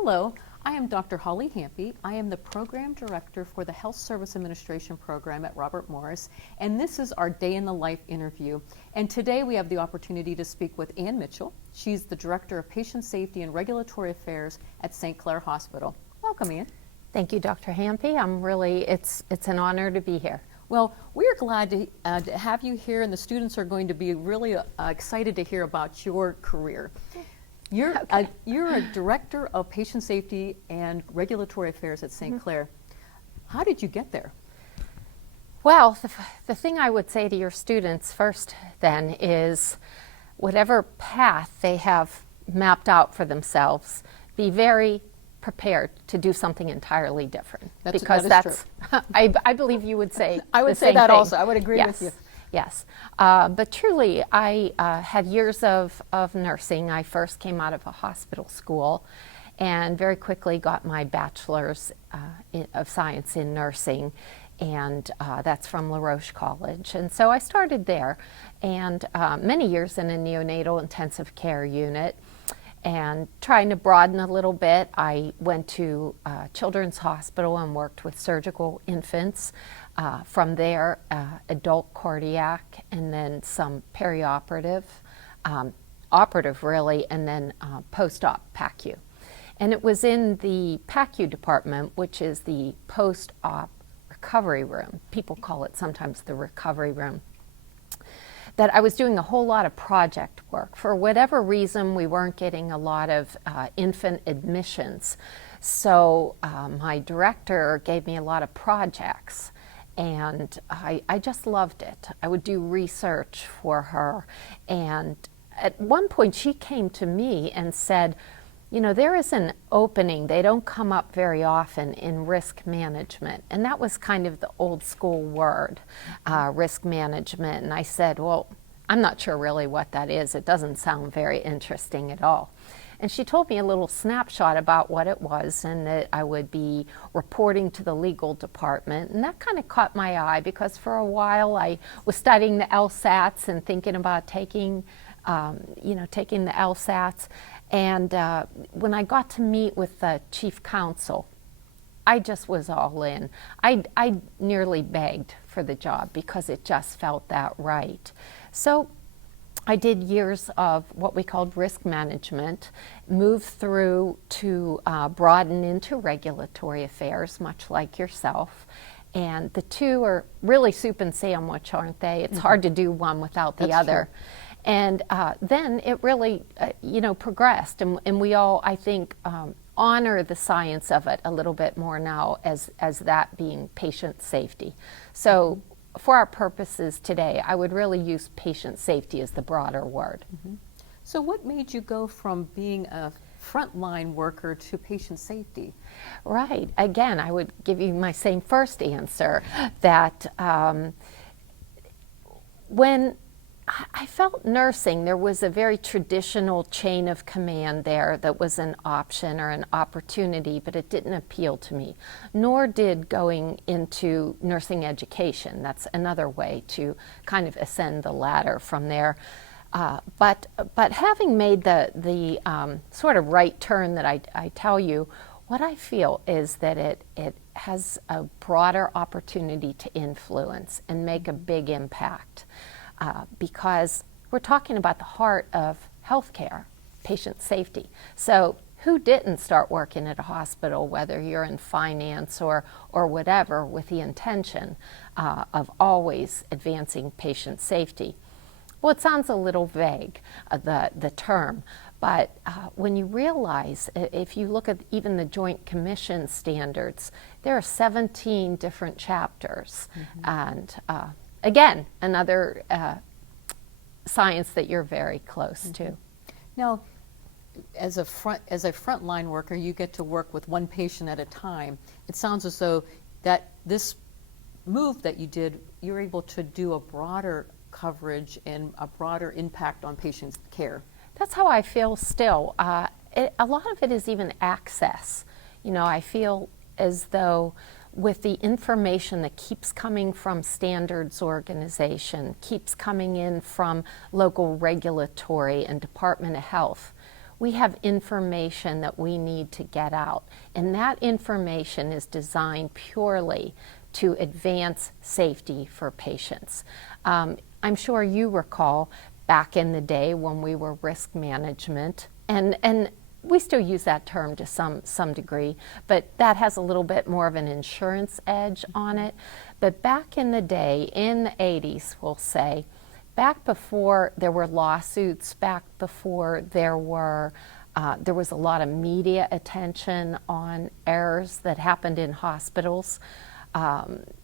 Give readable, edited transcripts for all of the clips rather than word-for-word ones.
Hello, I am Dr. Holly Hampe. I am the Program Director for the Health Service Administration Program at Robert Morris, and this is our Day in the Life interview. And today we have the opportunity to speak with Anne Mitchell. She's the Director of Patient Safety and Regulatory Affairs at St. Clair Hospital. Welcome, Anne. Thank you, Dr. Hampe. It's an honor to be here. Well, we're glad to have you here, and the students are going to be really excited to hear about your career. You're a Director of Patient Safety and Regulatory Affairs at St. Clair. How did you get there? Well, the thing I would say to your students first then is whatever path they have mapped out for themselves, be very prepared to do something entirely different. Because that's true. I believe you would say I would say that thing. Also. I would agree with you. Yes, but truly, I had years of nursing. I first came out of a hospital school and very quickly got my bachelor's of science in nursing, and that's from La Roche College. And so I started there, and many years in a neonatal intensive care unit. And trying to broaden a little bit, I went to Children's Hospital and worked with surgical infants. From there, adult cardiac, and then some perioperative, operative really, and then post-op PACU. And it was in the PACU department, which is the post-op recovery room. People call it sometimes the recovery room, that I was doing a whole lot of project work. For whatever reason, we weren't getting a lot of infant admissions. So my director gave me a lot of projects, and I just loved it. I would do research for her. And at one point, she came to me and said, you know, there is an opening, they don't come up very often, in risk management. And that was kind of the old school word, risk management. And I said, well, I'm not sure really what that is. It doesn't sound very interesting at all. And she told me a little snapshot about what it was, and that I would be reporting to the legal department. And that kind of caught my eye, because for a while I was studying the LSATs and thinking about taking taking the LSATs. And when I got to meet with the chief counsel, I just was all in. I nearly begged for the job because it just felt that right. So I did years of what we called risk management, moved through to broaden into regulatory affairs, much like yourself. And the two are really soup and sandwich, aren't they? It's hard to do one without the other. True. And then it really, progressed, and we all, I think, honor the science of it a little bit more now as that being patient safety. So for our purposes today, I would really use patient safety as the broader word. Mm-hmm. So what made you go from being a frontline worker to patient safety? Right. Again, I would give you my same first answer, that when I felt nursing, there was a very traditional chain of command there that was an option or an opportunity, but it didn't appeal to me. Nor did going into nursing education. That's another way to kind of ascend the ladder from there. But having made the sort of right turn that I tell you, what I feel is that it has a broader opportunity to influence and make a big impact. Because we're talking about the heart of healthcare, patient safety. So who didn't start working at a hospital, whether you're in finance or whatever, with the intention of always advancing patient safety? Well, it sounds a little vague, the term, but when you realize, if you look at even the Joint Commission standards, there are 17 different chapters. And again, another science that you're very close to. Now, as a frontline worker, you get to work with one patient at a time. It sounds as though that this move that you did, you're able to do a broader coverage and a broader impact on patients' care. That's how I feel still. A lot of it is even access. You know, I feel as though with the information that keeps coming from standards organization, keeps coming in from local regulatory and Department of Health, we have information that we need to get out. And that information is designed purely to advance safety for patients. I'm sure you recall back in the day when we were risk management, and we still use that term to some degree, but that has a little bit more of an insurance edge on it. But back in the day, in the 80s, we'll say, back before there were lawsuits, back before there was a lot of media attention on errors that happened in hospitals.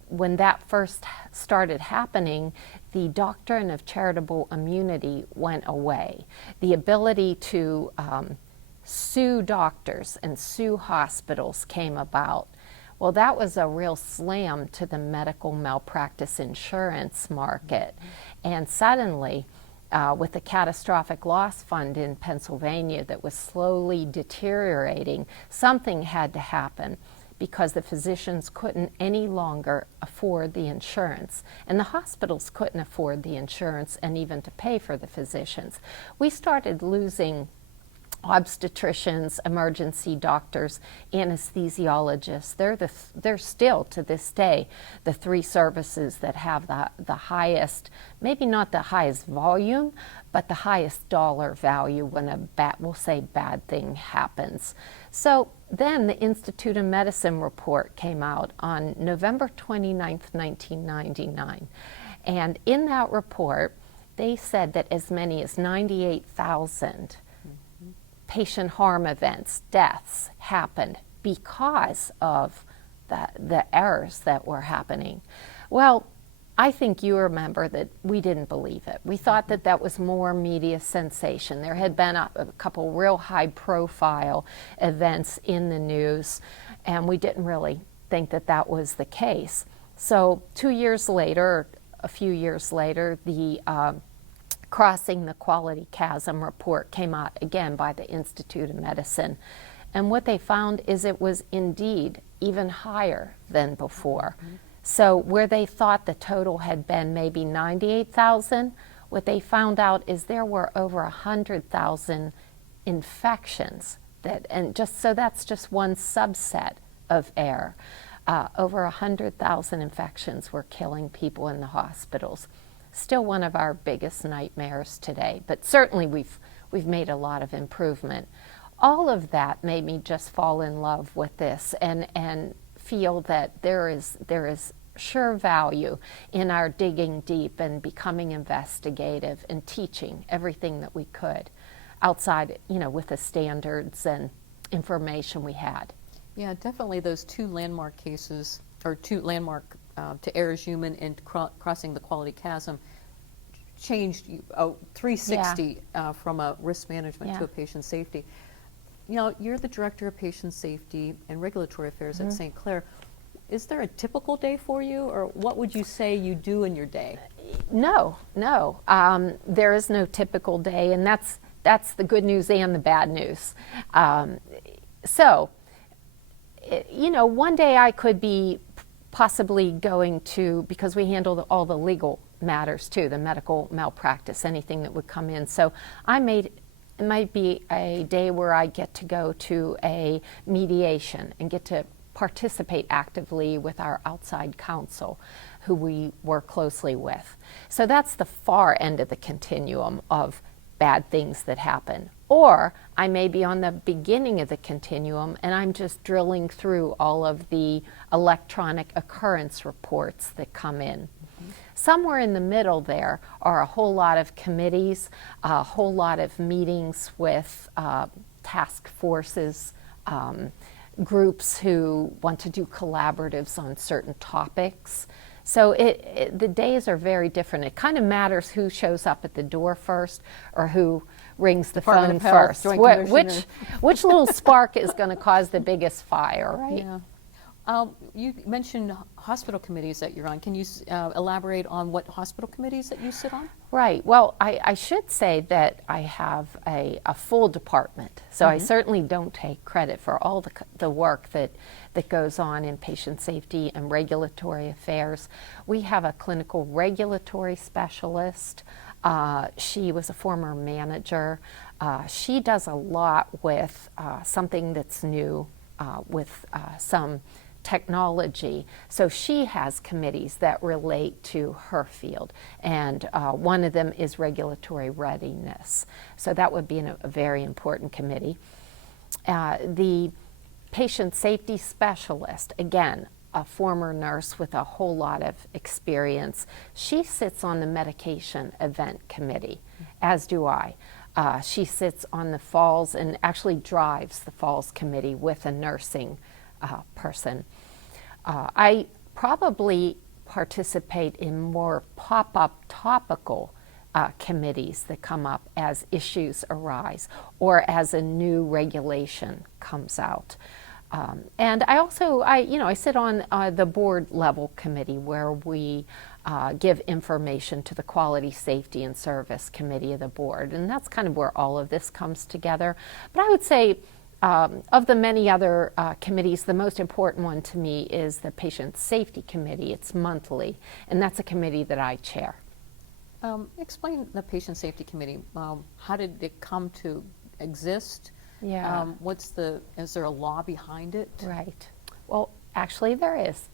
When that first started happening, the doctrine of charitable immunity went away. The ability to sue doctors and sue hospitals came about. Well, that was a real slam to the medical malpractice insurance market. And suddenly, with the catastrophic loss fund in Pennsylvania that was slowly deteriorating, something had to happen because the physicians couldn't any longer afford the insurance, and the hospitals couldn't afford the insurance and even to pay for the physicians. We started losing obstetricians, emergency doctors, anesthesiologists. They're still, to this day, the three services that have the highest, maybe not the highest volume, but the highest dollar value when we'll say bad thing happens. So then the Institute of Medicine report came out on November 29th, 1999. And in that report, they said that as many as 98,000 patient harm events, deaths, happened because of the errors that were happening. Well, I think you remember that we didn't believe it. We thought that that was more media sensation. There had been a couple real high-profile events in the news, and we didn't really think that that was the case. So 2 years later, a few years later, the Crossing the Quality Chasm report came out again by the Institute of Medicine. And what they found is it was indeed even higher than before. So where they thought the total had been maybe 98,000, what they found out is there were over 100,000 infections that's just one subset of error. Over 100,000 infections were killing people in the hospitals. Still one of our biggest nightmares today, but certainly we've made a lot of improvement. All of that made me just fall in love with this and feel that there is sure value in our digging deep and becoming investigative and teaching everything that we could outside, with the standards and information we had. Yeah, definitely those two landmark cases, or two landmark to errors human and crossing the quality chasm, changed 360 from a risk management to a patient safety. You're the director of patient safety and regulatory affairs at St. Clair. Is there a typical day for you, or what would you say you do in your day? No. There is no typical day, and that's the good news and the bad news. One day I could be possibly going to, because we handle all the legal matters too, the medical malpractice, anything that would come in. So it might be a day where I get to go to a mediation and get to participate actively with our outside counsel, who we work closely with. So that's the far end of the continuum of bad things that happen. Or I may be on the beginning of the continuum and I'm just drilling through all of the electronic occurrence reports that come in. Somewhere in the middle there are a whole lot of committees, a whole lot of meetings with task forces, groups who want to do collaboratives on certain topics. So the days are very different. It kind of matters who shows up at the door first or who rings the phone first. Which little spark is going to cause the biggest fire, right? Yeah. You mentioned hospital committees that you're on. Can you elaborate on what hospital committees that you sit on? Right. Well, I should say that I have a full department, so I certainly don't take credit for all the work that goes on in patient safety and regulatory affairs. We have a clinical regulatory specialist. She was a former manager. She does a lot with something that's new, with some technology. So she has committees that relate to her field, and one of them is regulatory readiness. So that would be a very important committee. The patient safety specialist, again, a former nurse with a whole lot of experience. She sits on the medication event committee, as do I. She sits on the falls and actually drives the falls committee with a nursing person. I probably participate in more pop-up topical committees that come up as issues arise or as a new regulation comes out. And I also, I sit on the board level committee where we give information to the Quality, Safety, and Service Committee of the board. And that's kind of where all of this comes together. But I would say of the many other committees, the most important one to me is the Patient Safety Committee. It's monthly, and that's a committee that I chair. Explain the Patient Safety Committee. How did it come to exist? Yeah. Is there a law behind it? Right. Well, actually there is.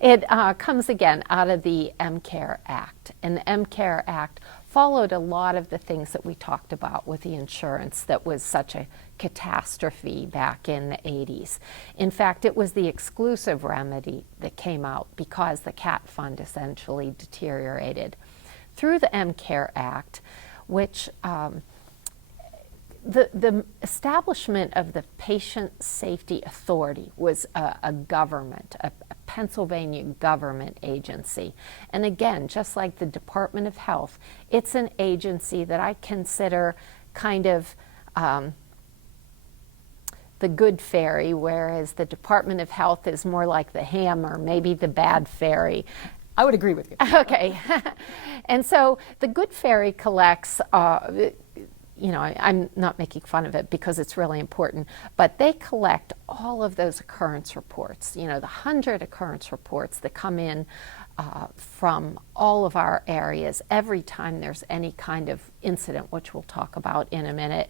It comes again out of the MCARE Act. And the MCARE Act followed a lot of the things that we talked about with the insurance that was such a catastrophe back in the 80s. In fact, it was the exclusive remedy that came out because the CAT fund essentially deteriorated. Through the MCARE Act, which the establishment of the Patient Safety Authority was a government, a Pennsylvania government agency. And again, just like the Department of Health, it's an agency that I consider kind of the good fairy, whereas the Department of Health is more like the hammer, maybe the bad fairy. I would agree with you. Okay. And so the good fairy collects, I'm not making fun of it because it's really important, but they collect all of those occurrence reports, the 100 occurrence reports that come in from all of our areas every time there's any kind of incident, which we'll talk about in a minute,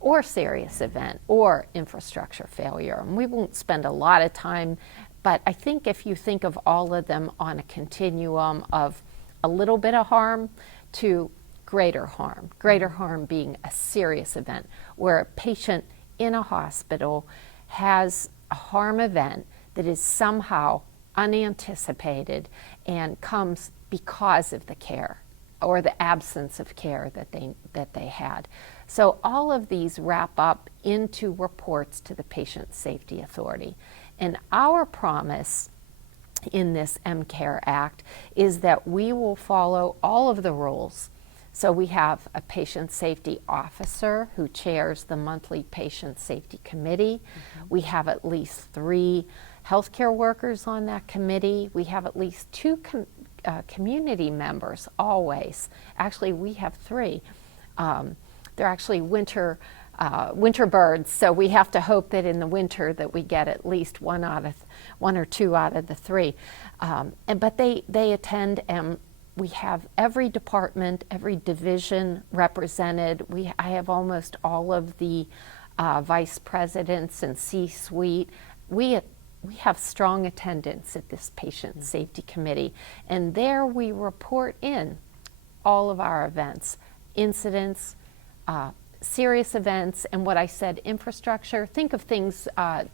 or serious event, or infrastructure failure. And we won't spend a lot of time, but I think if you think of all of them on a continuum of a little bit of harm to greater harm being a serious event, where a patient in a hospital has a harm event that is somehow unanticipated and comes because of the care or the absence of care that they had. So all of these wrap up into reports to the Patient Safety Authority. And our promise in this MCARE Act is that we will follow all of the rules. So we have a patient safety officer who chairs the monthly patient safety committee. We have at least 3 healthcare workers on that committee. We have at least 2 community members always. Actually, we have 3. They're actually winter birds, so we have to hope that in the winter that we get at least 1 or 2 out of the 3. But they attend, and we have every department, every division represented. I have almost all of the vice presidents and C-suite. We have strong attendance at this Patient Safety Committee, and there we report in all of our events, incidents, serious events, and what I said, infrastructure. Think of things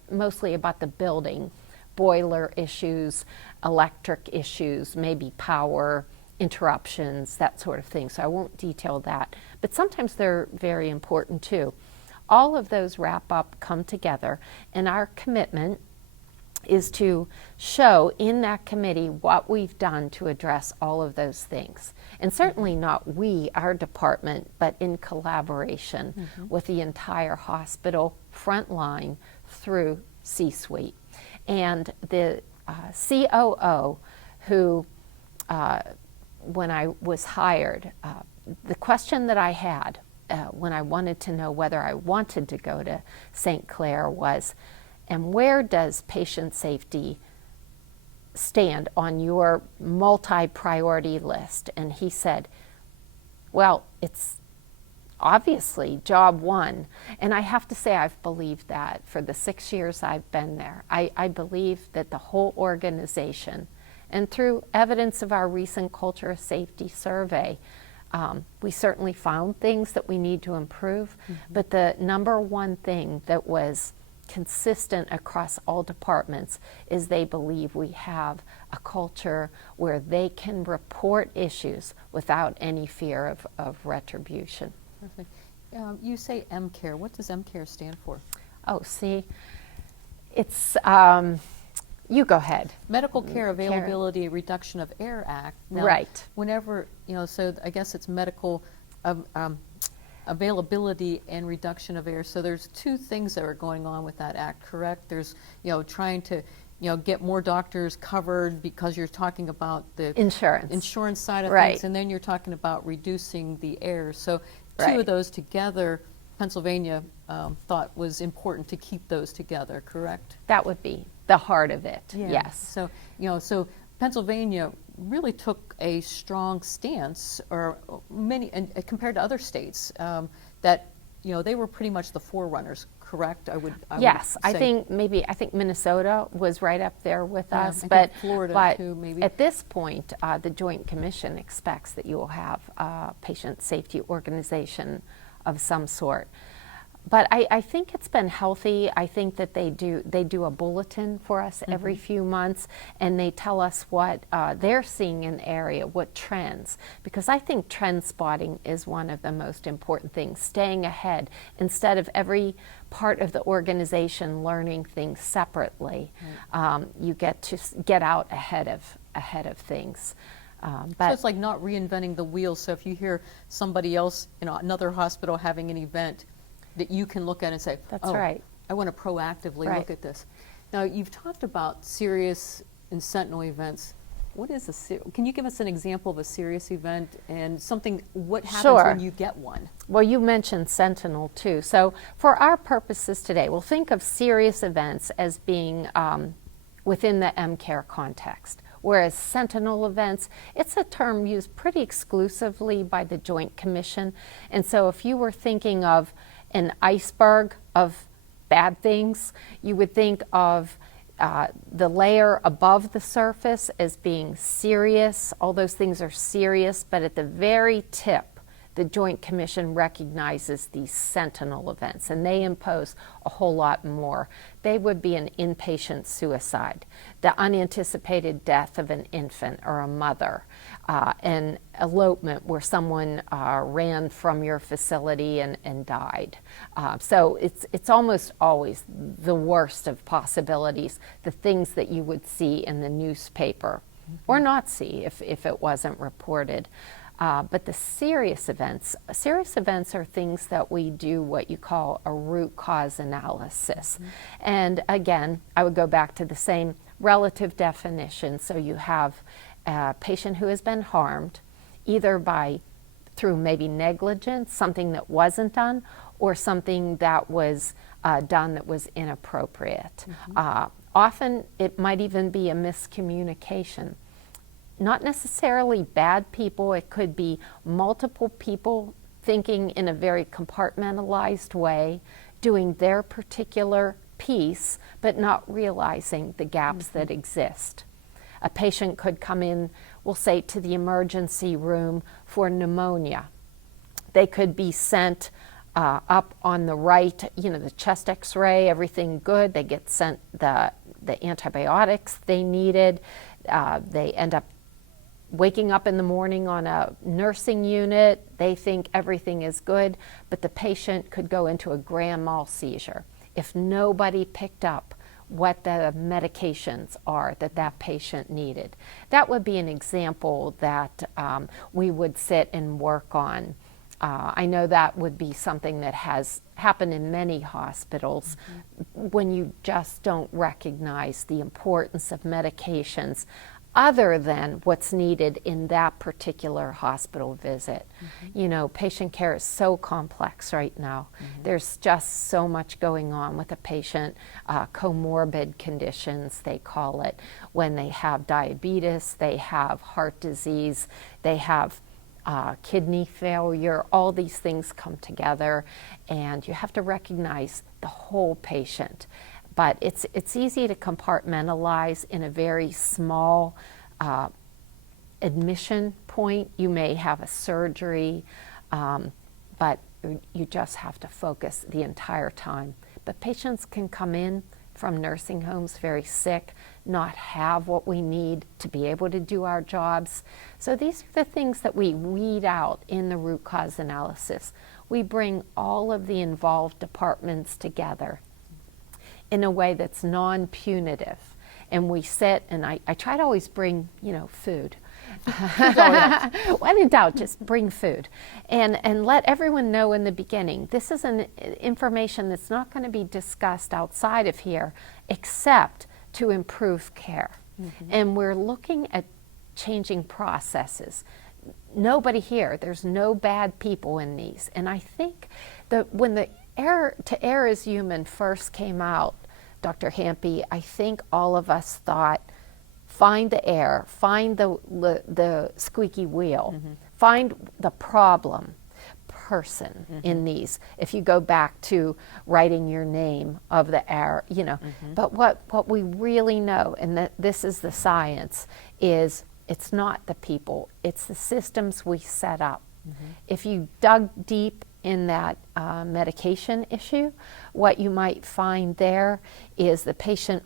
mostly about the building, boiler issues, electric issues, maybe power interruptions, that sort of thing. So I won't detail that, but sometimes they're very important too. All of those wrap up, come together, and our commitment is to show in that committee what we've done to address all of those things. And certainly not we, our department, but in collaboration with the entire hospital, frontline through C-suite. And the COO, who when I was hired, the question that I had when I wanted to know whether I wanted to go to St. Clair was, and where does patient safety stand on your multi-priority list? And he said, well, it's obviously job one. And I have to say I've believed that for the 6 years I've been there. I believe that the whole organization, and through evidence of our recent culture of safety survey, we certainly found things that we need to improve, but the number one thing that was consistent across all departments is they believe we have a culture where they can report issues without any fear of retribution. Perfect. You say MCARE. What does MCARE stand for? Oh, see, it's, you go ahead. Medical Care Availability Reduction of Error Act. Now, right. Whenever, so I guess it's medical availability and reduction of error. So there's two things that are going on with that act, correct? There's, trying to, get more doctors covered because you're talking about the insurance side of things, and then you're talking about reducing the error. So two of those together, Pennsylvania thought was important to keep those together, correct? That would be the heart of it, yes. So, so Pennsylvania really took a strong stance, or many, and compared to other states, that they were pretty much the forerunners, correct? Yes, I think Minnesota was right up there with us, but Florida too, maybe. At this point, the Joint Commission expects that you will have a patient safety organization of some sort. But I think it's been healthy. I think that they do a bulletin for us every few months, and they tell us what they're seeing in the area, what trends. Because I think trend spotting is one of the most important things, staying ahead. Instead of every part of the organization learning things separately, you get to get out ahead of things. So it's like not reinventing the wheel. So if you hear somebody else, another hospital having an event, that you can look at and say, that's right. I want to proactively look at this. Now, you've talked about serious and sentinel events. What is can you give us an example of a serious event and something, what happens when you get one? Well, you mentioned sentinel too. So for our purposes today, we'll think of serious events as being within the MCARE context. Whereas sentinel events, it's a term used pretty exclusively by the Joint Commission. And so if you were thinking of an iceberg of bad things, you would think of the layer above the surface as being serious. All those things are serious, but at the very tip, the Joint Commission recognizes these sentinel events, and they impose a whole lot more. They would be an inpatient suicide, the unanticipated death of an infant or a mother, an elopement where someone ran from your facility and died. So it's almost always the worst of possibilities, the things that you would see in the newspaper, or not see if it wasn't reported. But the serious events are things that we do what you call a root cause analysis. And again, I would go back to the same relative definition. So you have a patient who has been harmed, either through maybe negligence, something that wasn't done, or something that was done that was inappropriate. Often it might even be a miscommunication. Not necessarily bad people, it could be multiple people thinking in a very compartmentalized way, doing their particular piece, but not realizing the gaps that exist. A patient could come in, we'll say, to the emergency room for pneumonia. They could be sent up on the right, the chest x-ray, everything good. They get sent the antibiotics they needed. They end up waking up in the morning on a nursing unit. They think everything is good, but the patient could go into a grand mal seizure if nobody picked up what the medications are that patient needed. That would be an example that we would sit and work on. I know that would be something that has happened in many hospitals when you just don't recognize the importance of medications other than what's needed in that particular hospital visit. You know, patient care is so complex right now. There's just so much going on with a patient, comorbid conditions, they call it, when they have diabetes, they have heart disease, they have kidney failure. All these things come together, and you have to recognize the whole patient. But it's easy to compartmentalize in a very small admission point. You may have a surgery, but you just have to focus the entire time. But patients can come in from nursing homes very sick, not have what we need to be able to do our jobs. So these are the things that we weed out in the root cause analysis. We bring all of the involved departments together in a way that's non-punitive. And we sit, and I try to always bring, you know, food. When in doubt, just bring food. And let everyone know in the beginning, this is an information that's not going to be discussed outside of here, except to improve care. And we're looking at changing processes. Nobody here, there's no bad people in these. And I think that when the To Err is Human first came out, Dr. Hampe, I think all of us thought, find the error, find the squeaky wheel, find the problem person in these. If you go back to writing your name of the error, you know. But what we really know, and this is the science, is it's not the people, it's the systems we set up. If you dug deep in that medication issue, what you might find there is the patient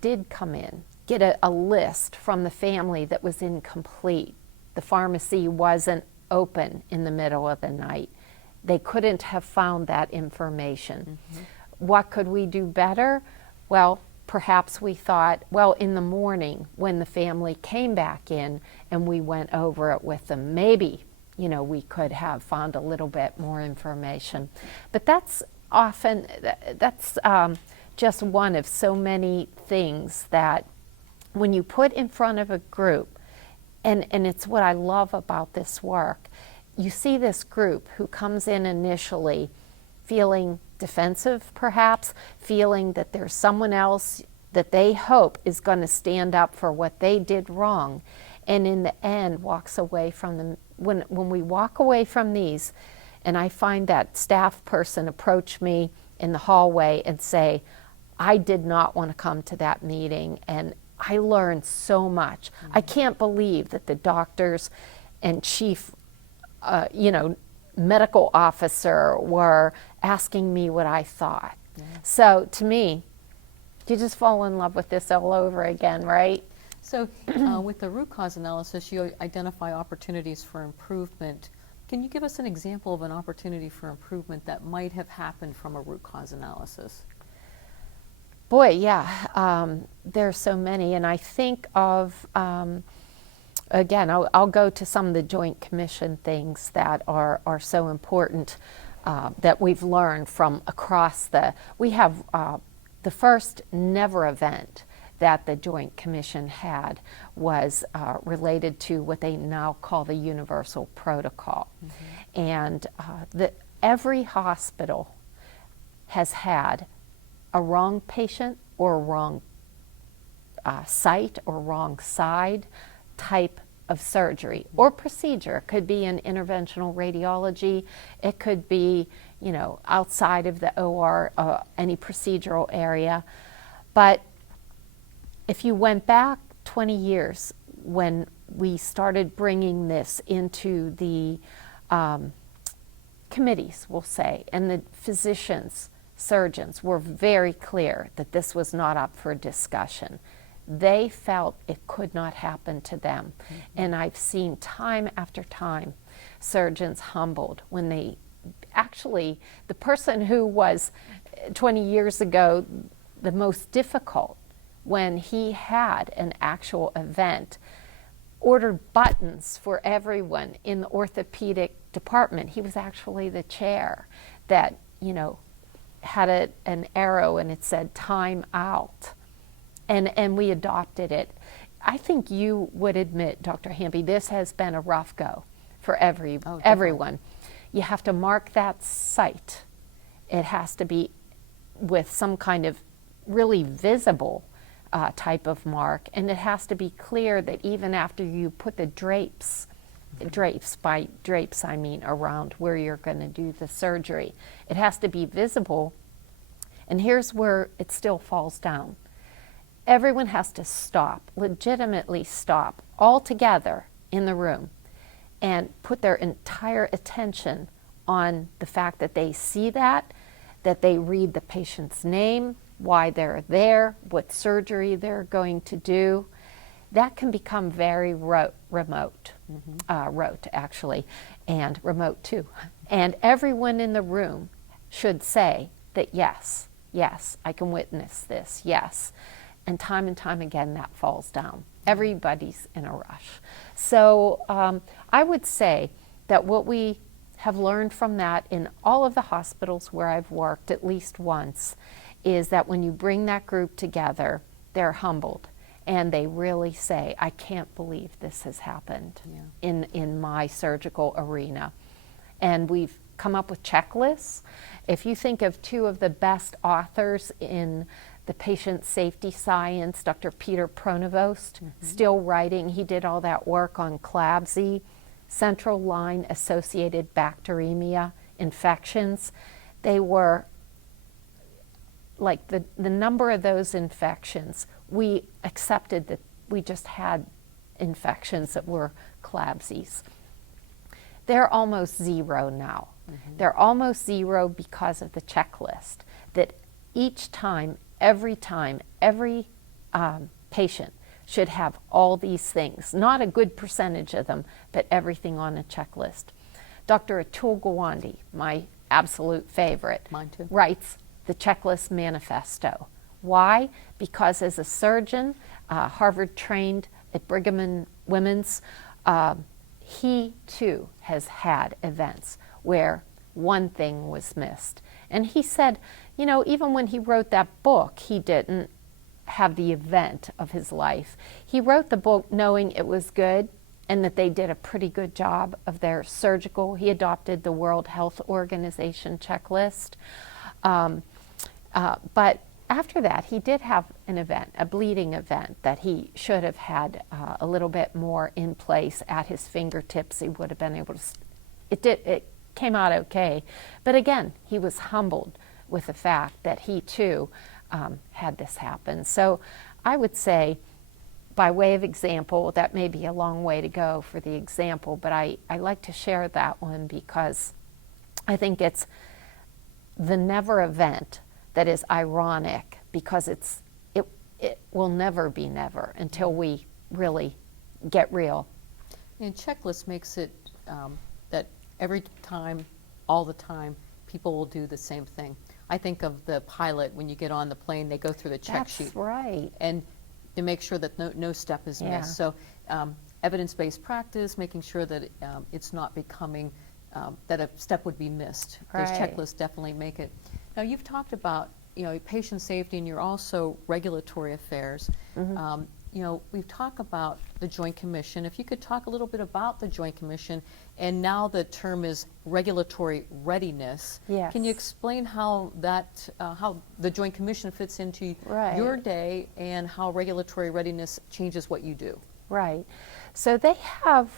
did come in, get a list from the family that was incomplete. The pharmacy wasn't open in the middle of the night. They couldn't have found that information. What could we do better? Well, perhaps we thought, well, in the morning when the family came back in and we went over it with them, maybe, you know, we could have found a little bit more information. But that's often, that's just one of so many things that when you put in front of a group, and it's what I love about this work, you see this group who comes in initially feeling defensive perhaps, feeling that there's someone else that they hope is going to stand up for what they did wrong, and in the end walks away from them. When we walk away from these, and I find that staff person approach me in the hallway and say, I did not want to come to that meeting, and I learned so much. I can't believe that the doctors and chief, medical officer were asking me what I thought. So to me, you just fall in love with this all over again, right? So with the root cause analysis, you identify opportunities for improvement. Can you give us an example of an opportunity for improvement that might have happened from a root cause analysis? Boy, yeah, there's so many, and I think of, again, I'll go to some of the Joint Commission things that are so important that we've learned from across we have the first never event that the Joint Commission had was related to what they now call the Universal Protocol. And every hospital has had a wrong patient or a wrong site or wrong side type of surgery or procedure. It could be an interventional radiology. It could be, outside of the OR, any procedural area. But if you went back 20 years when we started bringing this into the committees, we'll say, and the physicians, surgeons were very clear that this was not up for discussion. They felt it could not happen to them. And I've seen time after time surgeons humbled when they actually, the person who was 20 years ago the most difficult, when he had an actual event, ordered buttons for everyone in the orthopedic department. He was actually the chair that, had an arrow and it said time out. And we adopted it I think you would admit, Dr. Hamby, this has been a rough go for definitely. everyone. You have to mark that site. It has to be with some kind of really visible type of mark, and it has to be clear that even after you put the drapes, by drapes I mean around where you're going to do the surgery, it has to be visible. And here's where it still falls down. Everyone has to stop, legitimately stop, all together in the room, and put their entire attention on the fact that they see that they read the patient's name, why they're there, what surgery they're going to do. That can become very rote actually, and remote too. And everyone in the room should say that yes, I can witness this, yes. And time again that falls down. Everybody's in a rush. So I would say that what we have learned from that in all of the hospitals where I've worked at least once is that when you bring that group together, they're humbled and they really say, I can't believe this has happened in my surgical arena. And we've come up with checklists. If you think of two of the best authors in the patient safety science, Dr. Peter Pronovost, still writing, he did all that work on CLABSI, central line associated bacteremia infections. They were like the number of those infections, we accepted that we just had infections that were CLABSIs. They're almost zero now. They're almost zero because of the checklist that each time, every patient should have all these things, not a good percentage of them, but everything on a checklist. Dr. Atul Gawande, my absolute favorite, mine too, writes the checklist manifesto. Why? Because as a surgeon, Harvard trained at Brigham and Women's, he too has had events where one thing was missed. And he said, you know, even when he wrote that book, he didn't have the event of his life. He wrote the book knowing it was good and that they did a pretty good job of their surgical. He adopted the World Health Organization checklist. But after that, he did have an event, a bleeding event, that he should have had a little bit more in place at his fingertips. He would have been able to, it came out okay. But again, he was humbled with the fact that he too had this happen. So I would say, by way of example, that may be a long way to go for the example, but I like to share that one because I think it's the never event that is ironic, because it will never be never until we really get real. And checklist makes it that every time, all the time, people will do the same thing. I think of the pilot, when you get on the plane, they go through the check sheet. That's right. And to make sure that no step is missed. So evidence-based practice, making sure that it's not becoming that a step would be missed. Right. Those checklists definitely make it. Now, you've talked about, you know, patient safety, and you're also regulatory affairs. You know, we've talked about the Joint Commission. If you could talk a little bit about the Joint Commission, and now the term is regulatory readiness. Yes. Can you explain how that, how the Joint Commission fits into your day, and how regulatory readiness changes what you do? Right. So they have,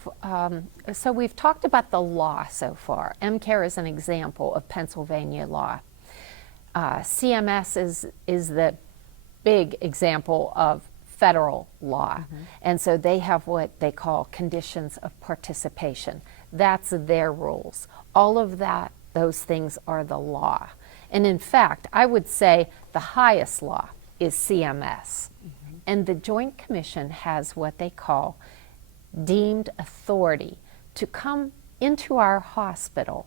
so we've talked about the law so far. MCARE is an example of Pennsylvania law. CMS is the big example of federal law. And so they have what they call conditions of participation. That's their rules. All of that, those things are the law. And in fact, I would say the highest law is CMS. And the Joint Commission has what they call deemed authority to come into our hospital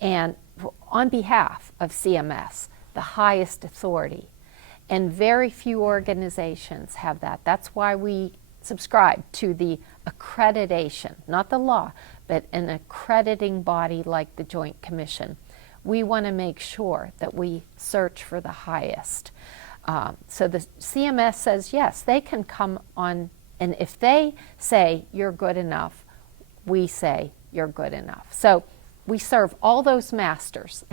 and on behalf of CMS, the highest authority. And very few organizations have that. That's why we subscribe to the accreditation, not the law, but an accrediting body like the Joint Commission. We want to make sure that we search for the highest. So the CMS says, yes, they can come on And if they say you're good enough, we say you're good enough. So we serve all those masters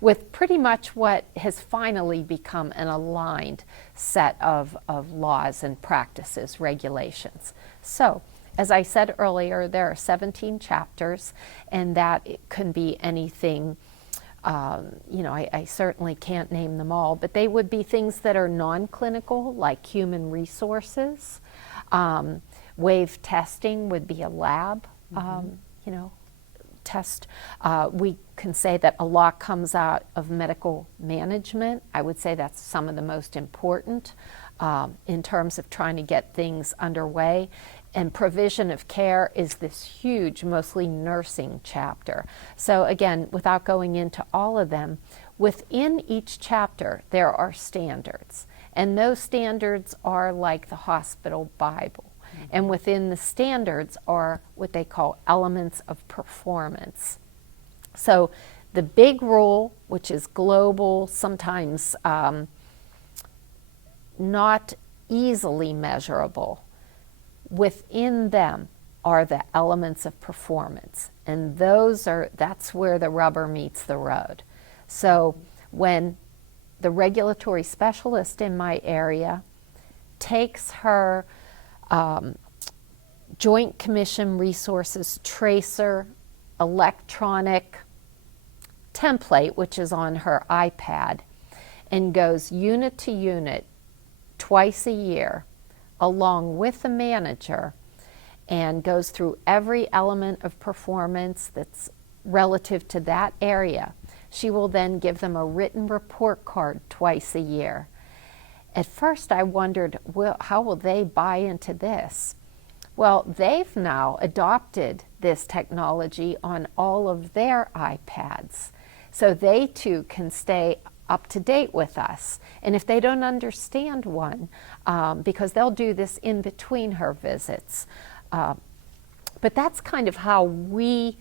with pretty much what has finally become an aligned set of laws and practices, regulations. So, as I said earlier, there are 17 chapters, and that it can be anything. I certainly can't name them all, but they would be things that are non-clinical, like human resources. Wave testing would be a lab, test. We can say that a lot comes out of medical management. I would say that's some of the most important in terms of trying to get things underway. And provision of care is this huge, mostly nursing chapter. So again, without going into all of them, within each chapter there are standards. And those standards are like the hospital Bible. And within the standards are what they call elements of performance. So the big rule, which is global, sometimes not easily measurable, within them are the elements of performance. And that's where the rubber meets the road. So when the regulatory specialist in my area takes her Joint Commission Resources Tracer electronic template, which is on her iPad, and goes unit to unit twice a year along with the manager and goes through every element of performance that's relative to that area. She will then give them a written report card twice a year. At first I wondered, well, how will they buy into this? Well, they've now adopted this technology on all of their iPads. So they too can stay up to date with us. And if they don't understand one, because they'll do this in between her visits. But that's kind of how we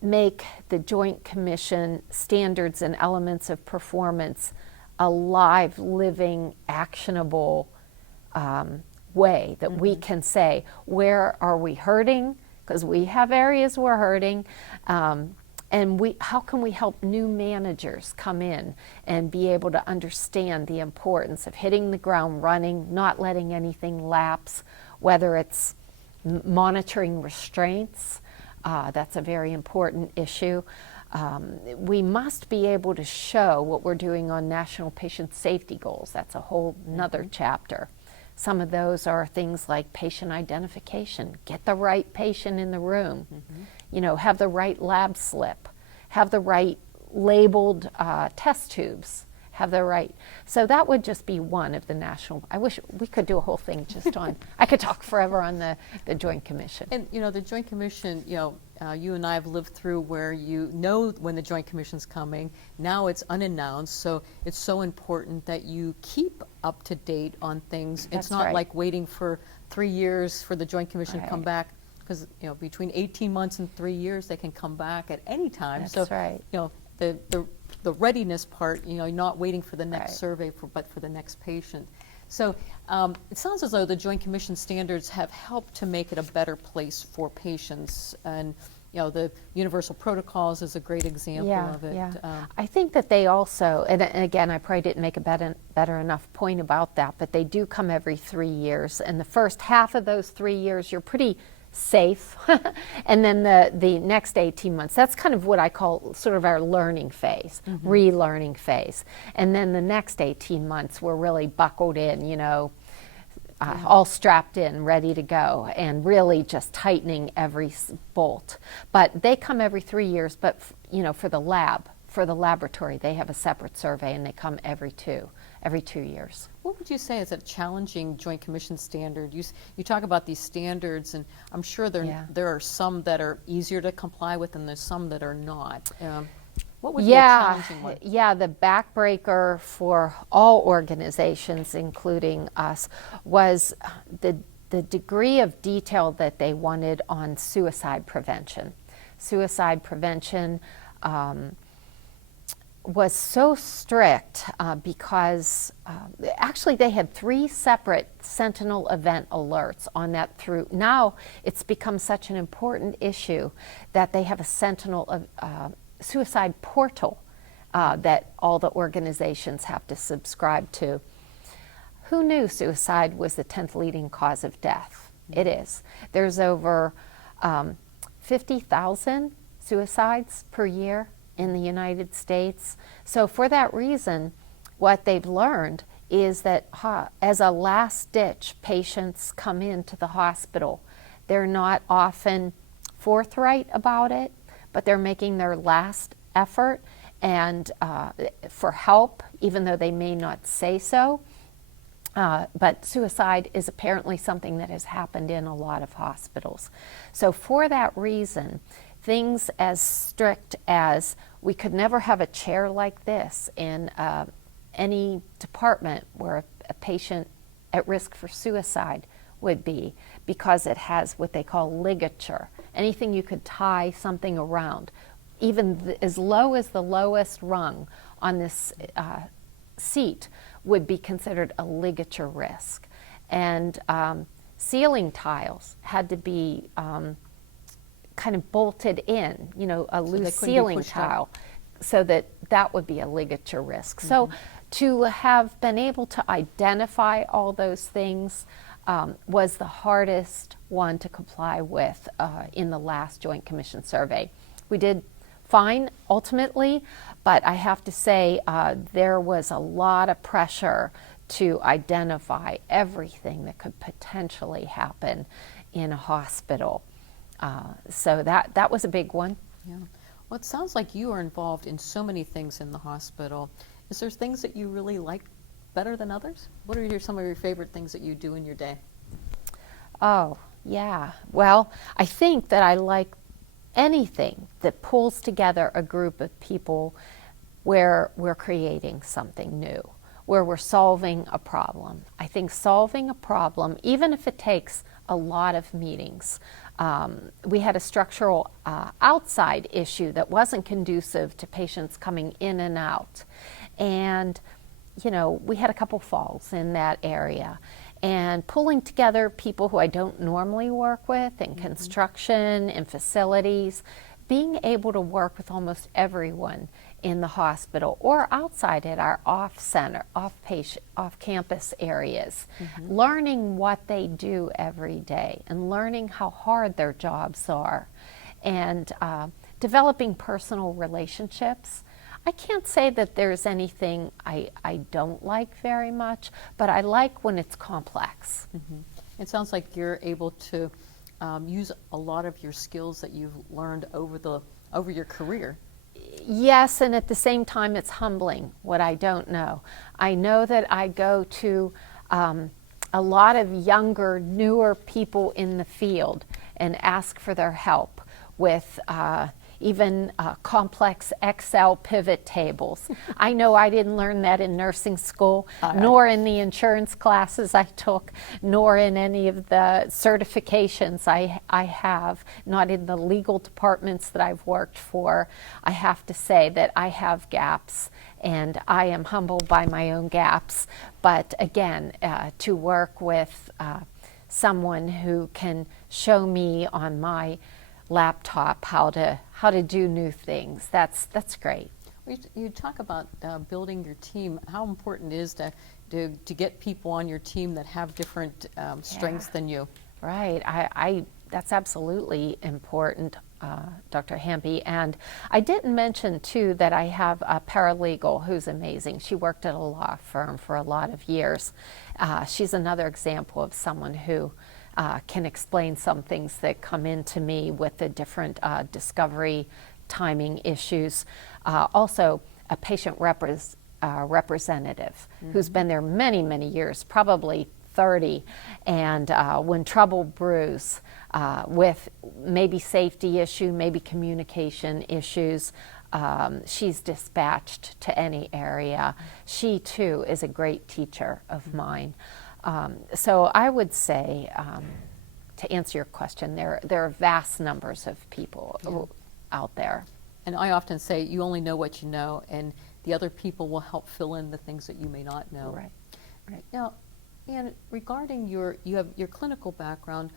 make the Joint Commission standards and elements of performance a live, living, actionable way that we can say, where are we hurting? Because we have areas we're hurting. And how can we help new managers come in and be able to understand the importance of hitting the ground running, not letting anything lapse, whether it's monitoring restraints, that's a very important issue. We must be able to show what we're doing on national patient safety goals. That's a whole nother chapter. Some of those are things like patient identification, get the right patient in the room, have the right lab slip, have the right labeled test tubes, have the right. So that would just be one of the national. I wish we could do a whole thing just on. I could talk forever on the Joint Commission. And the Joint Commission, you and I have lived through where you know when the Joint Commission's coming. Now it's unannounced, so it's so important that you keep up to date on things. That's it's not right. like waiting for 3 years for the Joint Commission to come Right. back, because between 18 months and 3 years they can come back at any time. That's so right. The readiness part, not waiting for the next Right. survey, but for the next patient. So it sounds as though the Joint Commission standards have helped to make it a better place for patients. And the universal protocols is a great example of it. Yeah. I think that they also, and again, I probably didn't make a better enough point about that, but they do come every 3 years. And the first half of those 3 years, you're pretty safe. And then the next 18 months, that's kind of what I call sort of our learning phase, relearning phase. And then the next 18 months, we're really buckled in, all strapped in, ready to go, and really just tightening every bolt. But they come every 3 years, but for the laboratory, they have a separate survey, and they come every 2 years. What would you say is a challenging Joint Commission standard? You talk about these standards, and I'm sure there are some that are easier to comply with, and there's some that are not. What would be a challenging one? Yeah, the backbreaker for all organizations, including us, was the degree of detail that they wanted on suicide prevention. Suicide prevention was so strict because actually they had 3 separate sentinel event alerts on that through. Now it's become such an important issue that they have a sentinel suicide portal that all the organizations have to subscribe to. Who knew suicide was the 10th leading cause of death? It is. There's over 50,000 suicides per year in the United States. So for that reason, what they've learned is that as a last ditch, patients come into the hospital. They're not often forthright about it, but they're making their last effort and for help, even though they may not say so. But suicide is apparently something that has happened in a lot of hospitals. So for that reason, things as strict as we could never have a chair like this in any department where a patient at risk for suicide would be, because it has what they call ligature. Anything you could tie something around, even as low as the lowest rung on this seat would be considered a ligature risk. And ceiling tiles had to be kind of bolted in, a loose ceiling tile, so that would be a ligature risk. Mm-hmm. So to have been able to identify all those things was the hardest one to comply with in the last Joint Commission survey. We did fine ultimately, but I have to say there was a lot of pressure to identify everything that could potentially happen in a hospital. So that was a big one. Yeah. Well, it sounds like you are involved in so many things in the hospital. Is there things that you really like better than others? What are some of your favorite things that you do in your day? Oh, yeah. Well, I think that I like anything that pulls together a group of people where we're creating something new, where we're solving a problem. I think solving a problem, even if it takes a lot of meetings. We had a structural outside issue that wasn't conducive to patients coming in and out. And, we had a couple falls in that area. And pulling together people who I don't normally work with in construction, in facilities, being able to work with almost everyone in the hospital or outside at our off-campus areas, learning what they do every day and learning how hard their jobs are, and developing personal relationships. I can't say that there's anything I don't like very much, but I like when it's complex. Mm-hmm. It sounds like you're able to use a lot of your skills that you've learned over your career. Yes, and at the same time it's humbling what I don't know. I know that I go to a lot of younger, newer people in the field and ask for their help with even complex Excel pivot tables. I know I didn't learn that in nursing school, nor in the insurance classes I took, nor in any of the certifications I have, not in the legal departments that I've worked for. I have to say that I have gaps, and I am humbled by my own gaps. But again, to work with someone who can show me on my laptop how to do new things, that's great. You talk about building your team. How important it is to get people on your team that have different strengths than you? Right. I that's absolutely important, Dr. Hamby. And I didn't mention too that I have a paralegal who's amazing. She worked at a law firm for a lot of years. She's another example of someone who can explain some things that come into me with the different discovery timing issues. Also, a patient representative who's been there many, many years, probably 30, and when trouble brews with maybe safety issue, maybe communication issues, she's dispatched to any area. She too is a great teacher of mine. So I would say, to answer your question, there are vast numbers of people out there. And I often say you only know what you know, and the other people will help fill in the things that you may not know. Right. Right. Now, Anne, regarding you have your clinical background,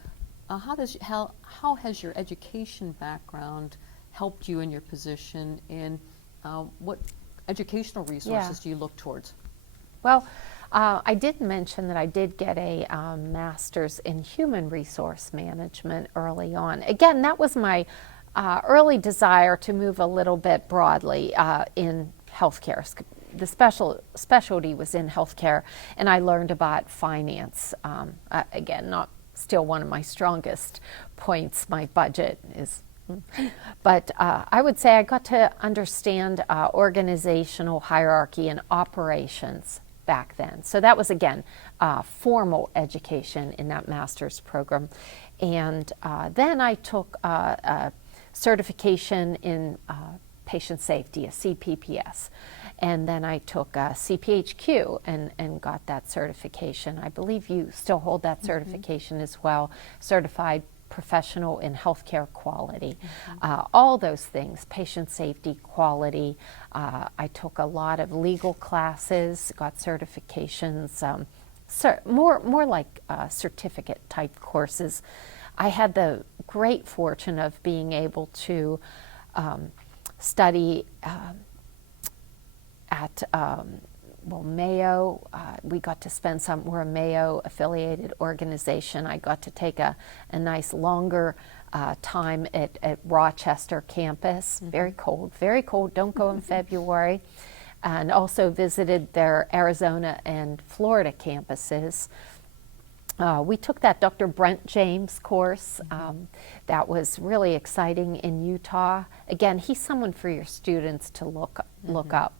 how has your education background helped you in your position, and what educational resources do you look towards? Well, I did mention that I did get a master's in human resource management early on. Again, that was my early desire to move a little bit broadly in healthcare. The specialty was in healthcare, and I learned about finance. Again, not still one of my strongest points. My budget is, but I would say I got to understand organizational hierarchy and operations back then. So that was, again, formal education in that master's program. And then I took a certification in patient safety, a CPPS. And then I took a CPHQ and got that certification. I believe you still hold that certification as well, certified professional in healthcare quality. All those things, patient safety, quality. I took a lot of legal classes, got certifications, more like certificate type courses. I had the great fortune of being able to study at Mayo. We got to spend we're a Mayo affiliated organization. I got to take a nice longer time at Rochester campus. Very cold, don't go in February. And also visited their Arizona and Florida campuses. We took that Dr. Brent James course. That was really exciting in Utah. Again, he's someone for your students to look up.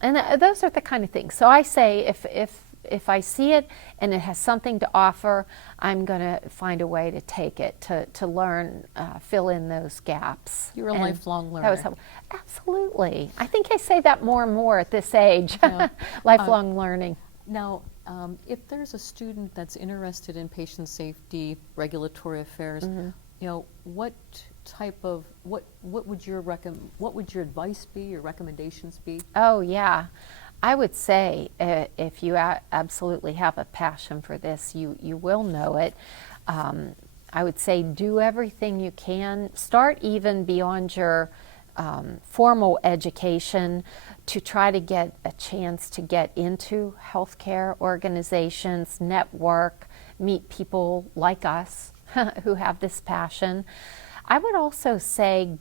And those are the kind of things. So I say if I see it and it has something to offer, I'm going to find a way to take it, to learn, fill in those gaps. You're a lifelong learner. That was absolutely. I think I say that more and more at this age, lifelong learning. Now, if there's a student that's interested in patient safety, regulatory affairs, what would your advice be, your recommendations be? Oh yeah, I would say if you absolutely have a passion for this, you will know it. I would say do everything you can. Start even beyond your formal education to try to get a chance to get into healthcare organizations, network, meet people like us who have this passion. I would also say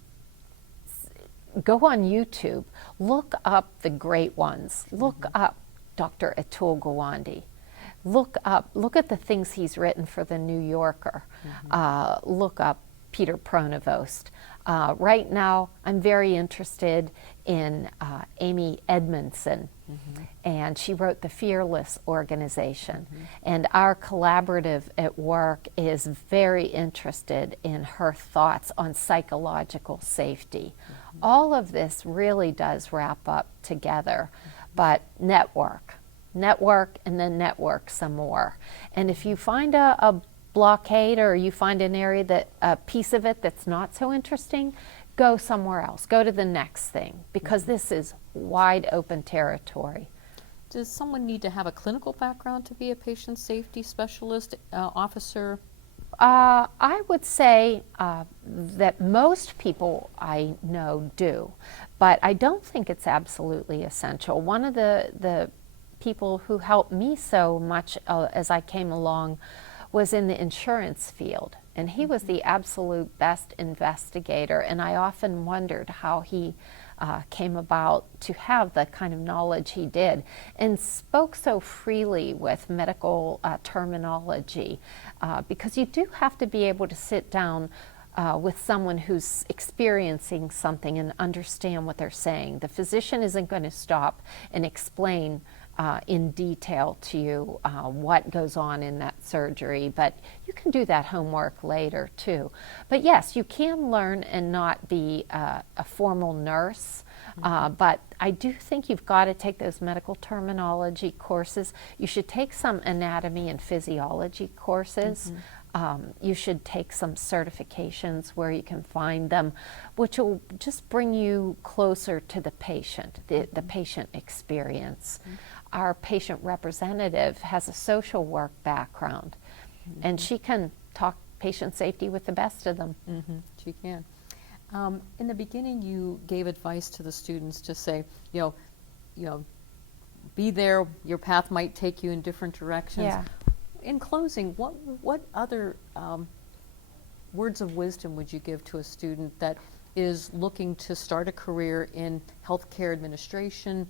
go on YouTube, look up the great ones, look up Dr. Atul Gawande, look at the things he's written for the New Yorker, look up Peter Pronovost. Right now, I'm very interested in Amy Edmondson, and she wrote the Fearless organization. And our collaborative at work is very interested in her thoughts on psychological safety. All of this really does wrap up together, but network, and then network some more. And if you find a blockade, or you find an area that a piece of it that's not so interesting, go somewhere else. Go to the next thing, because this is wide open territory. Does someone need to have a clinical background to be a patient safety specialist, officer? I would say that most people I know do, but I don't think it's absolutely essential. One of the people who helped me so much as I came along was in the insurance field, and he was the absolute best investigator, and I often wondered how he came about to have the kind of knowledge he did, and spoke so freely with medical terminology, because you do have to be able to sit down with someone who's experiencing something and understand what they're saying. The physician isn't going to stop and explain in detail to you what goes on in that surgery, but you can do that homework later too. But yes, you can learn and not be a formal nurse, but I do think you've got to take those medical terminology courses. You should take some anatomy and physiology courses. You should take some certifications where you can find them, which will just bring you closer to the patient, the patient experience. Our patient representative has a social work background, and she can talk patient safety with the best of them. She can. In the beginning, you gave advice to the students to say, you know, be there. Your path might take you in different directions. Yeah. In closing, what other words of wisdom would you give to a student that is looking to start a career in healthcare administration,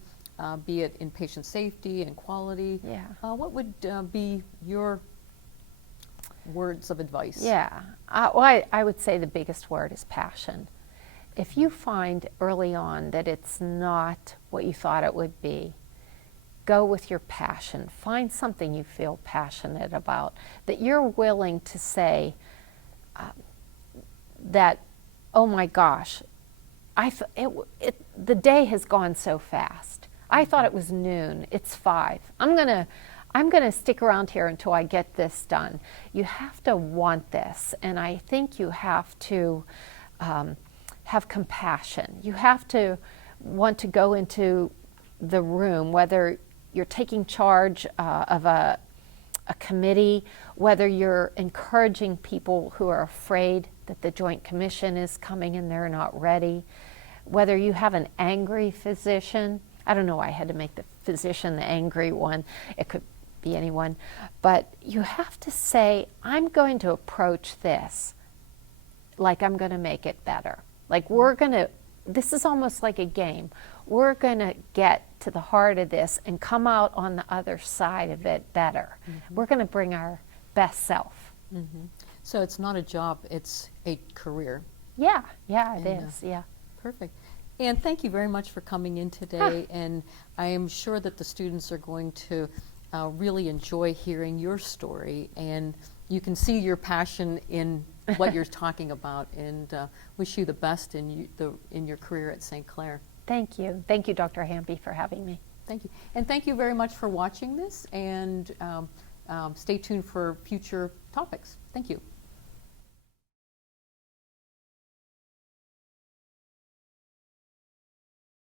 be it in patient safety and quality? Yeah. What would be your words of advice? Yeah. Well, I would say the biggest word is passion. If you find early on that it's not what you thought it would be, go with your passion. Find something you feel passionate about, that you're willing to say that, oh my gosh, the day has gone so fast. I thought it was noon. It's 5. I'm gonna stick around here until I get this done. You have to want this, and I think you have to have compassion. You have to want to go into the room, whether you're taking charge of a committee, whether you're encouraging people who are afraid that the Joint Commission is coming and they're not ready, whether you have an angry physician. I don't know why I had to make the physician the angry one. It could be anyone. But you have to say, I'm going to approach this like I'm going to make it better. Like this is almost like a game. We're going to get to the heart of this and come out on the other side of it better. We're going to bring our best self. So it's not a job, it's a career. Yeah, it is. Yeah. Perfect. And thank you very much for coming in today. And I am sure that the students are going to really enjoy hearing your story. And you can see your passion in what you're talking about. And wish you the best in your career at St. Clair. Thank you. Thank you, Dr. Hamby, for having me. Thank you. And thank you very much for watching this. And stay tuned for future topics. Thank you.